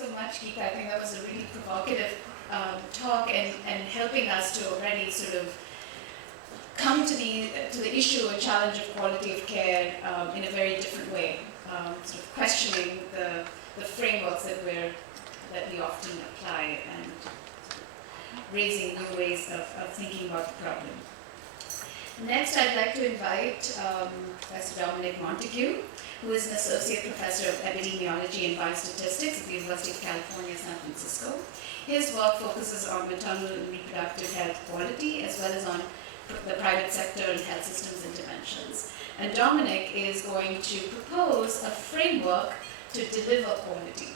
so much, Geeta. I think that was a really provocative talk and helping us to already sort of come to the issue and challenge of quality of care in a very different way, sort of questioning the frameworks that we often apply and raising new ways of thinking about the problem. Next, I'd like to invite Professor Dominic Montague, who is an Associate Professor of Epidemiology and Biostatistics at the University of California, San Francisco. His work focuses on maternal and reproductive health quality, as well as on the private sector and health systems interventions. And Dominic is going to propose a framework to deliver quality.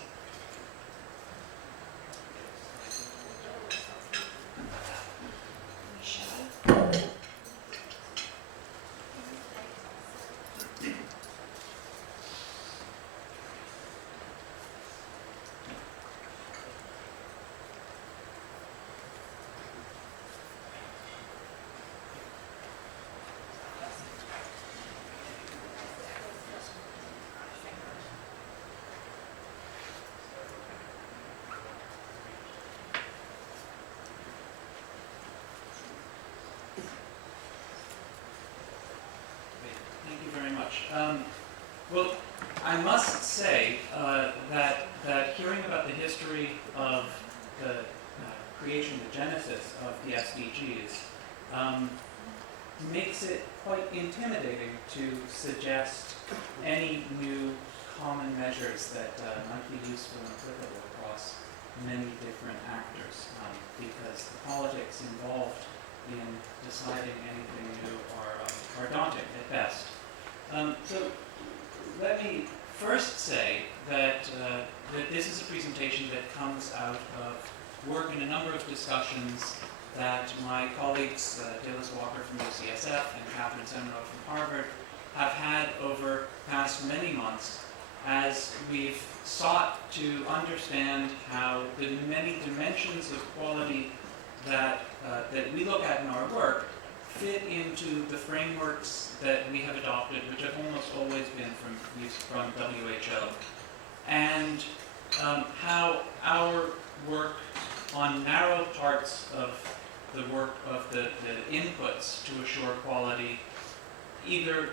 Well, I must say that hearing about the history of the creation, the genesis of the SDGs makes it quite intimidating to suggest any new common measures that might be useful and applicable across many different actors, because the politics involved in deciding anything new are daunting at best. So let me first say that this is a presentation that comes out of work in a number of discussions that my colleagues, Dallas Walker from UCSF and Catherine Semro from Harvard, have had over past many months as we've sought to understand how the many dimensions of quality that we look at in our work fit into the frameworks that we have adopted, which have almost always been from WHO, and how our work on narrow parts of the work of the inputs to assure quality either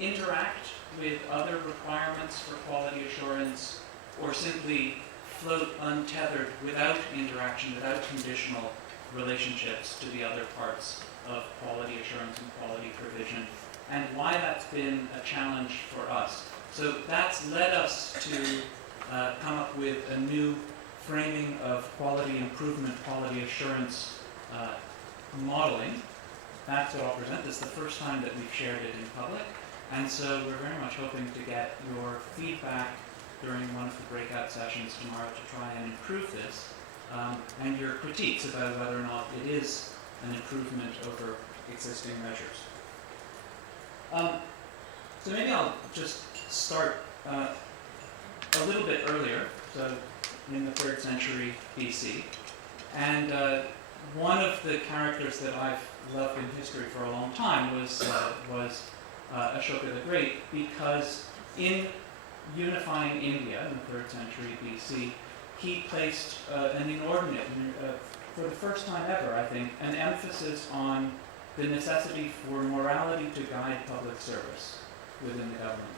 interact with other requirements for quality assurance or simply float untethered without interaction, without conditional relationships to the other parts of quality assurance and quality provision, and why that's been a challenge for us. So that's led us to come up with a new framing of quality improvement, quality assurance modeling. That's what I'll present. This is the first time that we've shared it in public, and so we're very much hoping to get your feedback during one of the breakout sessions tomorrow to try and improve this, and your critiques about whether or not it is an improvement over existing measures. So maybe I'll just start a little bit earlier, so in the 3rd century BC. And one of the characters that I've loved in history for a long time was Ashoka the Great, because in unifying India in the 3rd century BC, he placed an inordinate, for the first time ever, I think, an emphasis on the necessity for morality to guide public service within the government.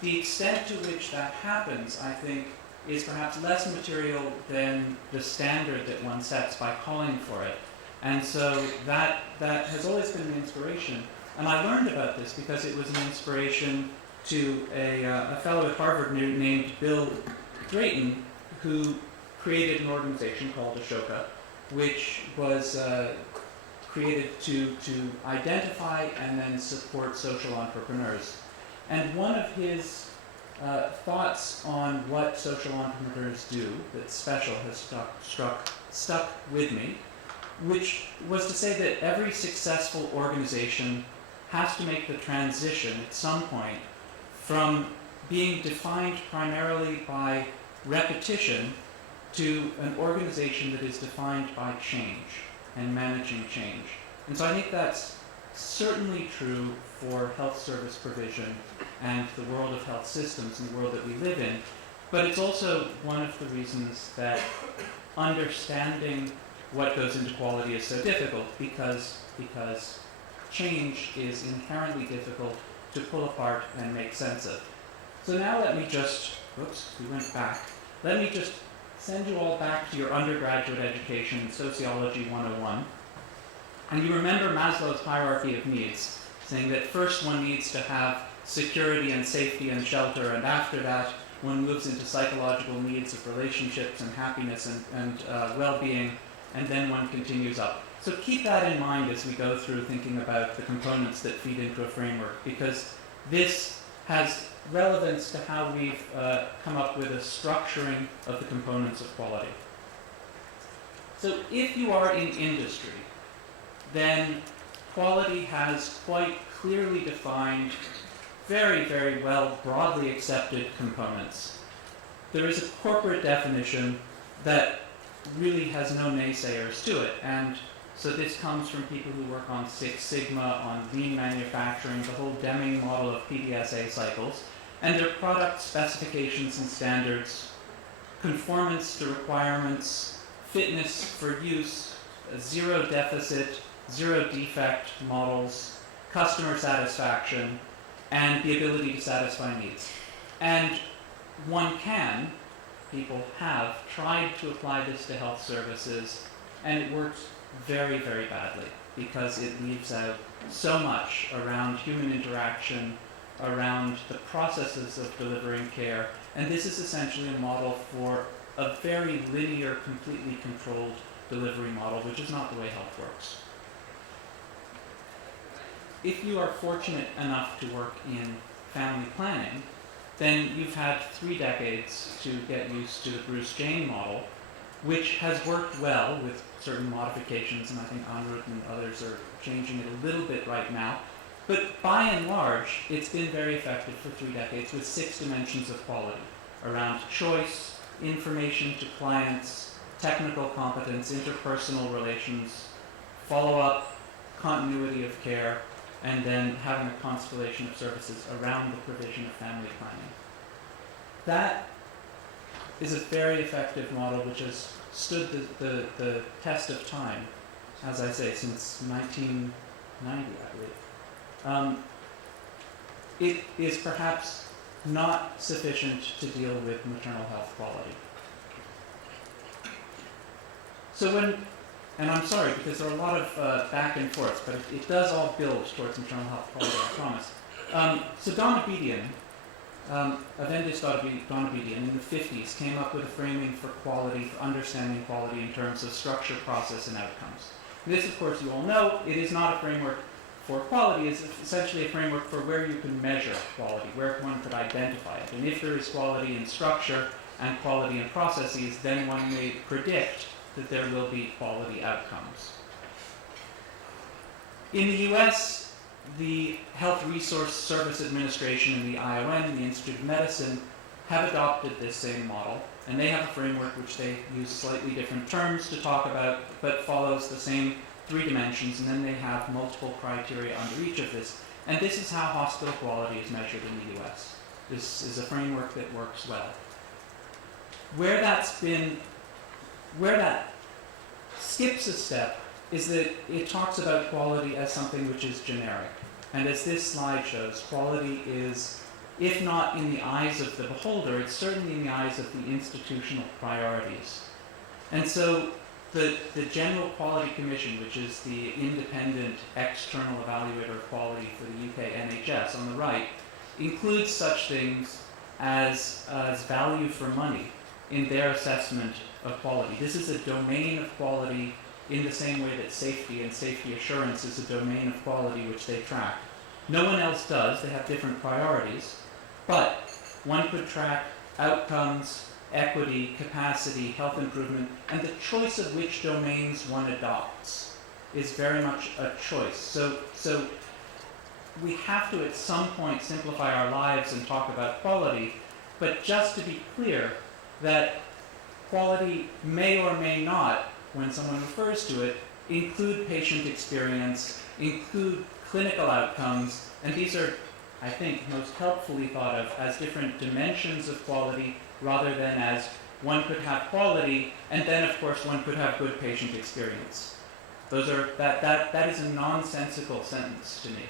The extent to which that happens, I think, is perhaps less material than the standard that one sets by calling for it. And so that has always been the inspiration. And I learned about this because it was an inspiration to a fellow at Harvard named Bill Drayton, who created an organization called Ashoka, which was created to identify and then support social entrepreneurs. And one of his thoughts on what social entrepreneurs do that's special has stuck with me, which was to say that every successful organization has to make the transition at some point from being defined primarily by repetition to an organization that is defined by change and managing change. And so I think that's certainly true for health service provision and the world of health systems and the world that we live in. But it's also one of the reasons that understanding what goes into quality is so difficult, because change is inherently difficult to pull apart and make sense of. So now let me just, we went back. Let me just send you all back to your undergraduate education, Sociology 101. And you remember Maslow's hierarchy of needs, saying that first one needs to have security and safety and shelter, and after that one moves into psychological needs of relationships and happiness and well-being, and then one continues up. So keep that in mind as we go through thinking about the components that feed into a framework, because this has relevance to how we've come up with a structuring of the components of quality. So if you are in industry, then quality has quite clearly defined, very, very well broadly accepted components. There is a corporate definition that really has no naysayers to it, and so this comes from people who work on Six Sigma, on lean manufacturing, the whole Deming model of PDSA cycles, and their product specifications and standards, conformance to requirements, fitness for use, zero deficit, zero defect models, customer satisfaction, and the ability to satisfy needs. And people have tried to apply this to health services, and it works very, very badly, because it leaves out so much around human interaction, around the processes of delivering care, and this is essentially a model for a very linear, completely controlled delivery model, which is not the way health works. If you are fortunate enough to work in family planning, then you've had 3 decades to get used to the Bruce Jane model, which has worked well with certain modifications, and I think Anirudh and others are changing it a little bit right now. But by and large, it's been very effective for 3 decades with 6 dimensions of quality around choice, information to clients, technical competence, interpersonal relations, follow-up, continuity of care, and then having a constellation of services around the provision of family planning. That is a very effective model which has stood the test of time, as I say, since 1990, I believe. It is perhaps not sufficient to deal with maternal health quality. So and I'm sorry, because there are a lot of back and forth, but it does all build towards maternal health quality, I promise. So Donabedian, Avendis Donabedian in the 50s came up with a framing for quality, for understanding quality in terms of structure, process, and outcomes. This, of course, you all know, it is not a framework for quality. It's essentially a framework for where you can measure quality, where one could identify it. And if there is quality in structure and quality in processes, then one may predict that there will be quality outcomes. In the US, the Health Resource Service Administration and the IOM, the Institute of Medicine, have adopted this same model, and they have a framework which they use slightly different terms to talk about, but follows the same 3 dimensions, and then they have multiple criteria under each of this. And this is how hospital quality is measured in the US. This is a framework that works well. Where that skips a step is that it talks about quality as something which is generic. And as this slide shows, quality is, if not in the eyes of the beholder, it's certainly in the eyes of the institutional priorities. And so the General Quality Commission, which is the independent external evaluator of quality for the UK NHS on the right, includes such things as value for money in their assessment of quality. This is a domain of quality in the same way that safety and safety assurance is a domain of quality which they track. No one else does, they have different priorities, but one could track outcomes, equity, capacity, health improvement, and the choice of which domains one adopts is very much a choice. So we have to at some point simplify our lives and talk about quality, but just to be clear that quality may or may not, when someone refers to it, include patient experience, include clinical outcomes, and these are, I think, most helpfully thought of as different dimensions of quality rather than as one could have quality, and then of course one could have good patient experience. That is a nonsensical sentence to me,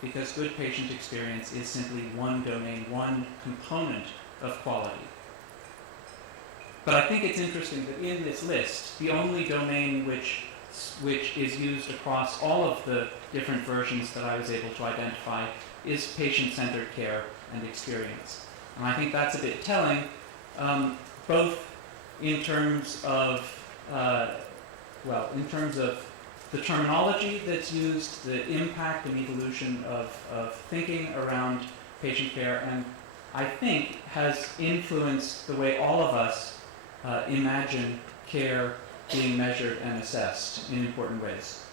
because good patient experience is simply one domain, one component of quality. But I think it's interesting that in this list, the only domain which is used across all of the different versions that I was able to identify is patient-centered care and experience. And I think that's a bit telling, both in terms of the terminology that's used, the impact and evolution of thinking around patient care, and I think has influenced the way all of us imagine care being measured and assessed in important ways.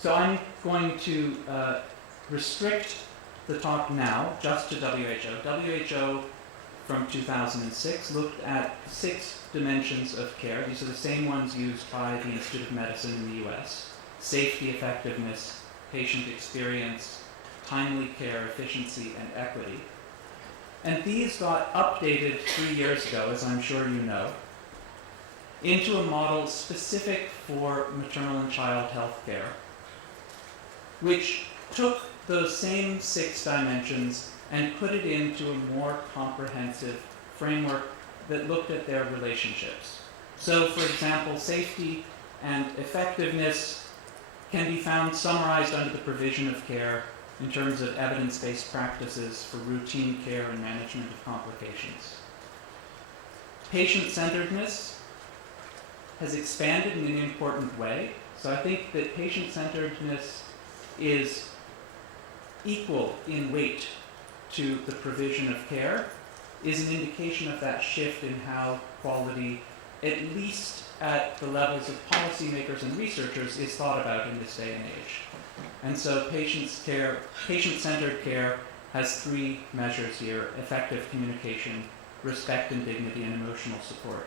So I'm going to restrict the talk now just to WHO. WHO from 2006 looked at 6 dimensions of care. These are the same ones used by the Institute of Medicine in the US. Safety, effectiveness, patient experience, timely care, efficiency, and equity. And these got updated 3 years ago, as I'm sure you know, into a model specific for maternal and child health care, which took those same 6 dimensions and put it into a more comprehensive framework that looked at their relationships. So, for example, safety and effectiveness can be found summarized under the provision of care in terms of evidence-based practices for routine care and management of complications. Patient-centeredness has expanded in an important way. So I think that patient-centeredness is equal in weight to the provision of care, is an indication of that shift in how quality, at least at the levels of policymakers and researchers, is thought about in this day and age. And so patient-centered care has 3 measures here: effective communication, respect and dignity, and emotional support.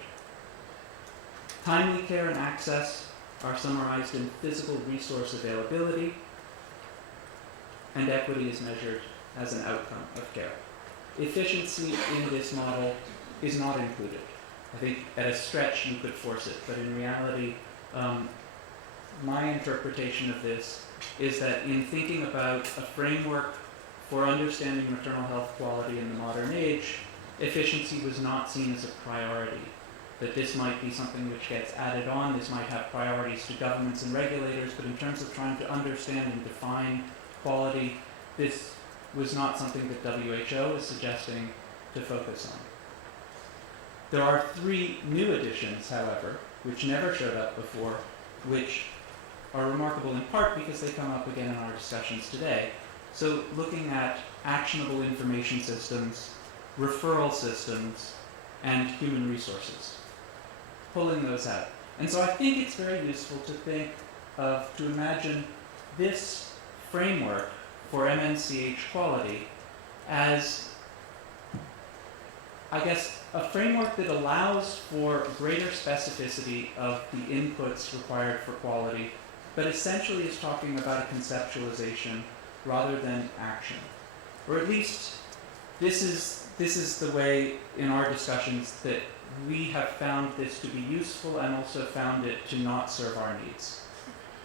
Timely care and access are summarized in physical resource availability, and equity is measured as an outcome of care. Efficiency in this model is not included. I think at a stretch you could force it, but in reality, my interpretation of this is that in thinking about a framework for understanding maternal health quality in the modern age, efficiency was not seen as a priority. That this might be something which gets added on, this might have priorities to governments and regulators, but in terms of trying to understand and define quality, this was not something that WHO is suggesting to focus on. There are 3 new additions, however, which never showed up before, which are remarkable in part because they come up again in our discussions today. So looking at actionable information systems, referral systems, and human resources, pulling those out. And so I think it's very useful to imagine this framework for MNCH quality as, I guess, a framework that allows for greater specificity of the inputs required for quality, but essentially is talking about a conceptualization rather than action. Or at least this is the way in our discussions that we have found this to be useful and also found it to not serve our needs.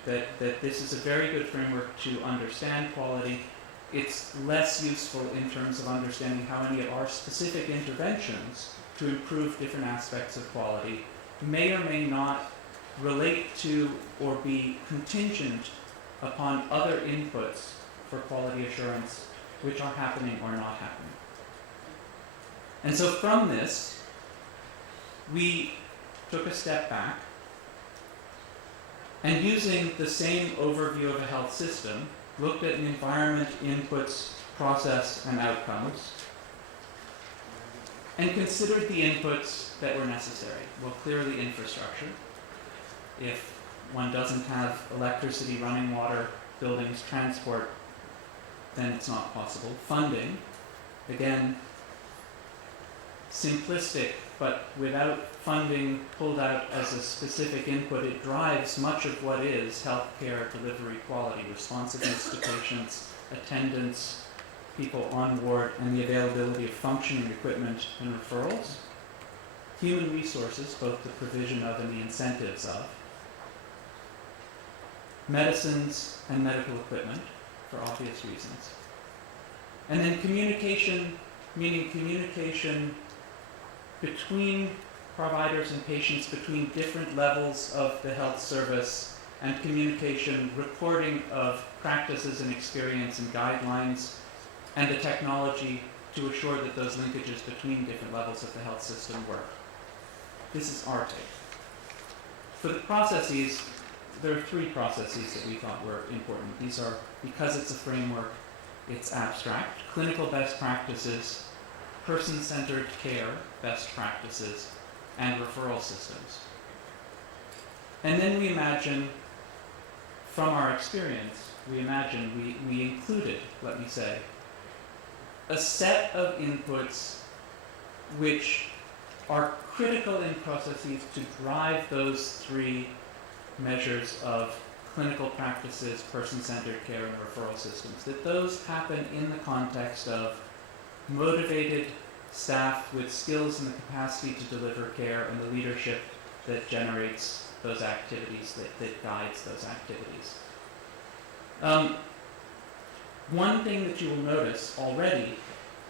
That this is a very good framework to understand quality. It's less useful in terms of understanding how any of our specific interventions to improve different aspects of quality may or may not relate to or be contingent upon other inputs for quality assurance which are happening or not happening. And so from this, we took a step back and, using the same overview of a health system, looked at an environment, inputs, process, and outcomes, and considered the inputs that were necessary. Well, clearly infrastructure. If one doesn't have electricity, running water, buildings, transport, then it's not possible. Funding, again, simplistic, but without funding pulled out as a specific input, it drives much of what is healthcare delivery quality, responsiveness to patients, attendance, people on ward and the availability of functioning equipment and referrals, human resources, both the provision of and the incentives of, medicines and medical equipment, for obvious reasons, and then communication, meaning communication between providers and patients, between different levels of the health service, and communication, recording of practices and experience and guidelines, and the technology to assure that those linkages between different levels of the health system work. This is our take. For the processes, there are three processes that we thought were important. These are, because it's a framework, it's abstract, clinical best practices, person-centered care best practices, and referral systems. And then we imagine, from our experience, we included, let me say, a set of inputs which are critical in processes to drive those three measures of clinical practices, person-centered care, and referral systems, that those happen in the context of motivated staff with skills and the capacity to deliver care, and the leadership that generates those activities, that guides those activities. One thing that you will notice already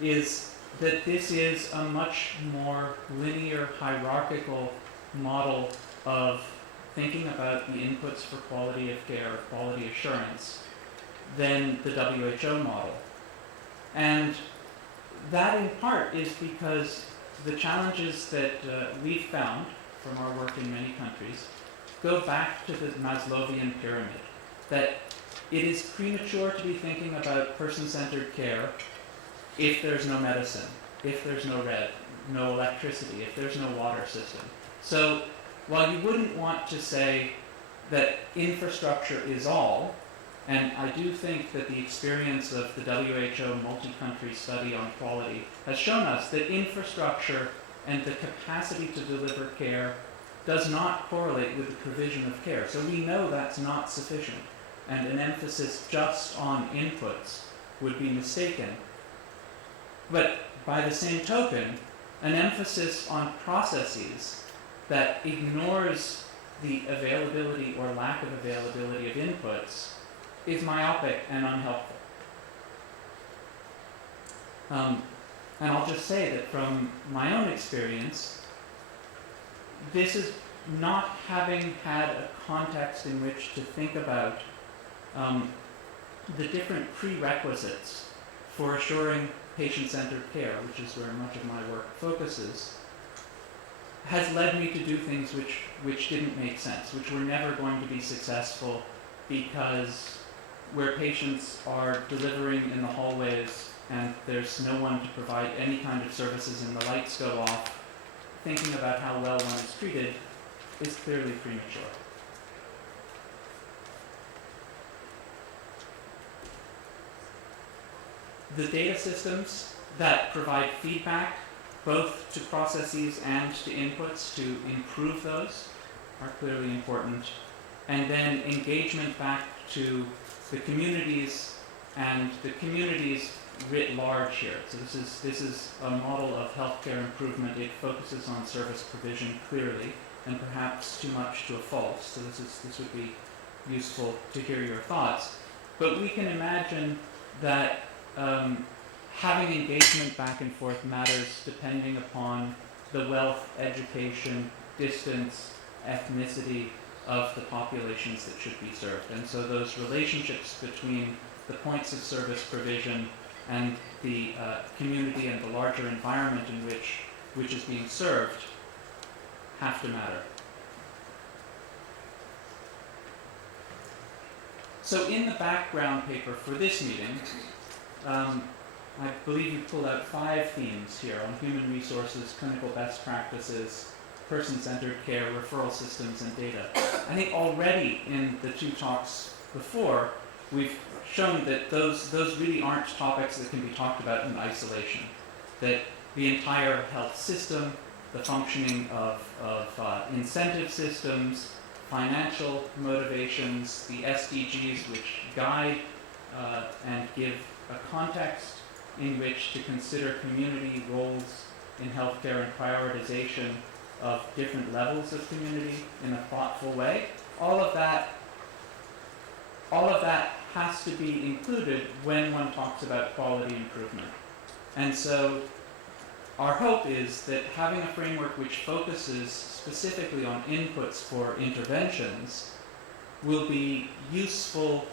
is that this is a much more linear, hierarchical model of thinking about the inputs for quality of care, quality assurance, than the WHO model. And that in part is because the challenges that we've found from our work in many countries go back to the Maslowian pyramid, that it is premature to be thinking about person-centered care if there's no medicine, if there's no electricity, if there's no water system. So while you wouldn't want to say that infrastructure is all, and I do think that the experience of the WHO multi-country study on quality has shown us that infrastructure and the capacity to deliver care does not correlate with the provision of care. So we know that's not sufficient, and an emphasis just on inputs would be mistaken. But by the same token, an emphasis on processes that ignores the availability or lack of availability of inputs is myopic and unhelpful. And I'll just say that from my own experience, this is not having had a context in which to think about the different prerequisites for assuring patient-centered care, which is where much of my work focuses, has led me to do things which didn't make sense, which were never going to be successful, because where patients are delivering in the hallways and there's no one to provide any kind of services and the lights go off, thinking about how well one is treated is clearly premature. The data systems that provide feedback both to processes and to inputs to improve those are clearly important. And then engagement back to the communities, and the communities writ large here. So this is a model of healthcare improvement. It focuses on service provision clearly, and perhaps too much to a fault. So this would be useful to hear your thoughts. But we can imagine that having engagement back and forth matters depending upon the wealth, education, distance, ethnicity of the populations that should be served. And so those relationships between the points of service provision and the community and the larger environment in which is being served have to matter. So in the background paper for this meeting, I believe you pulled out 5 themes here on human resources, clinical best practices, person-centered care, referral systems, and data. I think already in the 2 talks before, we've shown that those really aren't topics that can be talked about in isolation. That the entire health system, the functioning of incentive systems, financial motivations, the SDGs which guide and give a context in which to consider community roles in healthcare and prioritization of different levels of community in a thoughtful way. All of that has to be included when one talks about quality improvement. And so our hope is that having a framework which focuses specifically on inputs for interventions will be useful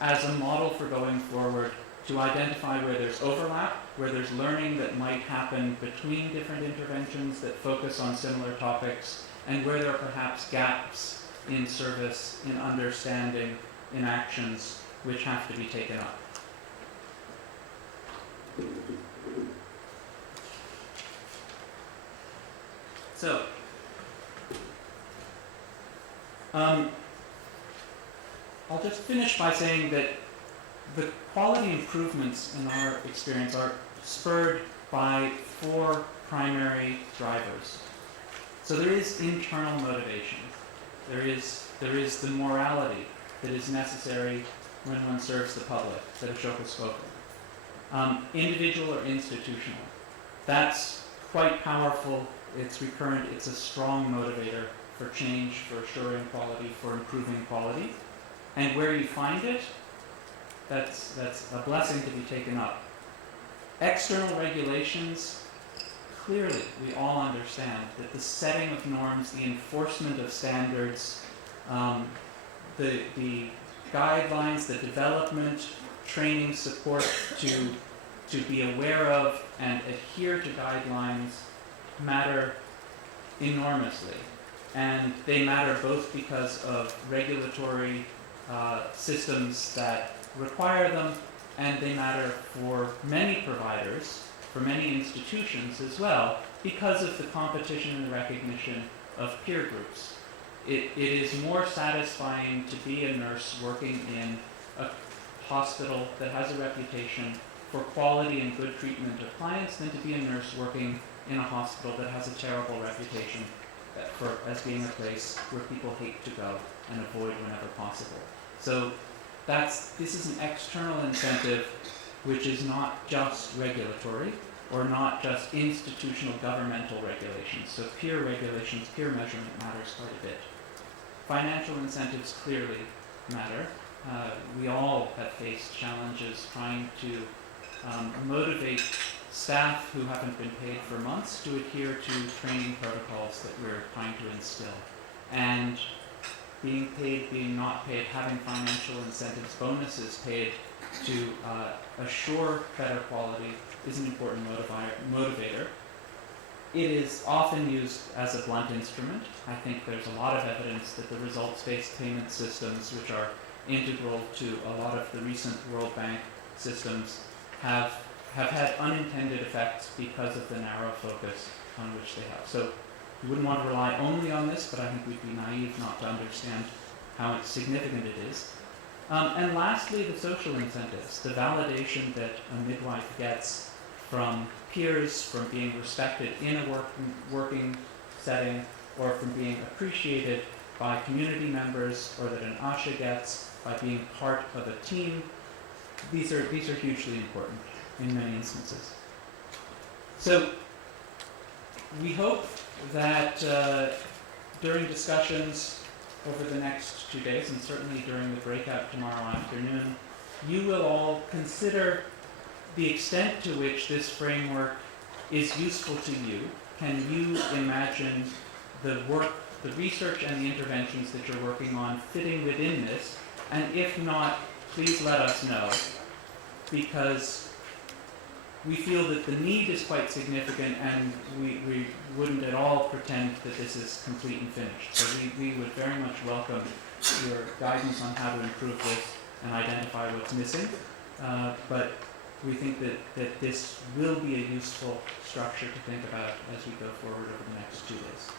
as a model for going forward to identify where there's overlap, where there's learning that might happen between different interventions that focus on similar topics, and where there are perhaps gaps in service, in understanding, in actions which have to be taken up. So, I'll just finish by saying that the quality improvements in our experience are spurred by 4 primary drivers. So there is internal motivation. There is the morality that is necessary when one serves the public, that Ashoka spoke of. Individual or institutional. That's quite powerful. It's recurrent. It's a strong motivator for change, for assuring quality, for improving quality. And where you find it, that's a blessing to be taken up. External regulations, clearly we all understand that the setting of norms, the enforcement of standards, the guidelines, the development, training, support to be aware of and adhere to guidelines matter enormously. And they matter both because of regulatory systems that require them, and they matter for many providers, for many institutions as well, because of the competition and the recognition of peer groups. It is more satisfying to be a nurse working in a hospital that has a reputation for quality and good treatment of clients than to be a nurse working in a hospital that has a terrible reputation as being a place where people hate to go and avoid whenever possible. So this is an external incentive which is not just regulatory or not just institutional governmental regulations. So peer regulations, peer measurement matters quite a bit. Financial incentives clearly matter. We all have faced challenges trying to motivate staff who haven't been paid for months to adhere to training protocols that we're trying to instill. And being paid, being not paid, having financial incentives, bonuses paid to assure better quality is an important motivator. It is often used as a blunt instrument. I think there's a lot of evidence that the results-based payment systems, which are integral to a lot of the recent World Bank systems, have had unintended effects because of the narrow focus on which they have. So you wouldn't want to rely only on this, but I think we'd be naive not to understand how significant it is. And lastly, the social incentives, the validation that a midwife gets from peers, from being respected in a working setting, or from being appreciated by community members, or that an ASHA gets by being part of a team. These are hugely important in many instances. So we hope that during discussions over the next 2 days, and certainly during the breakout tomorrow afternoon, you will all consider the extent to which this framework is useful to you. Can you imagine the work, the research and the interventions that you're working on fitting within this? And if not, please let us know, because we feel that the need is quite significant, and we wouldn't at all pretend that this is complete and finished. So we would very much welcome your guidance on how to improve this and identify what's missing. But we think that this will be a useful structure to think about as we go forward over the next 2 days.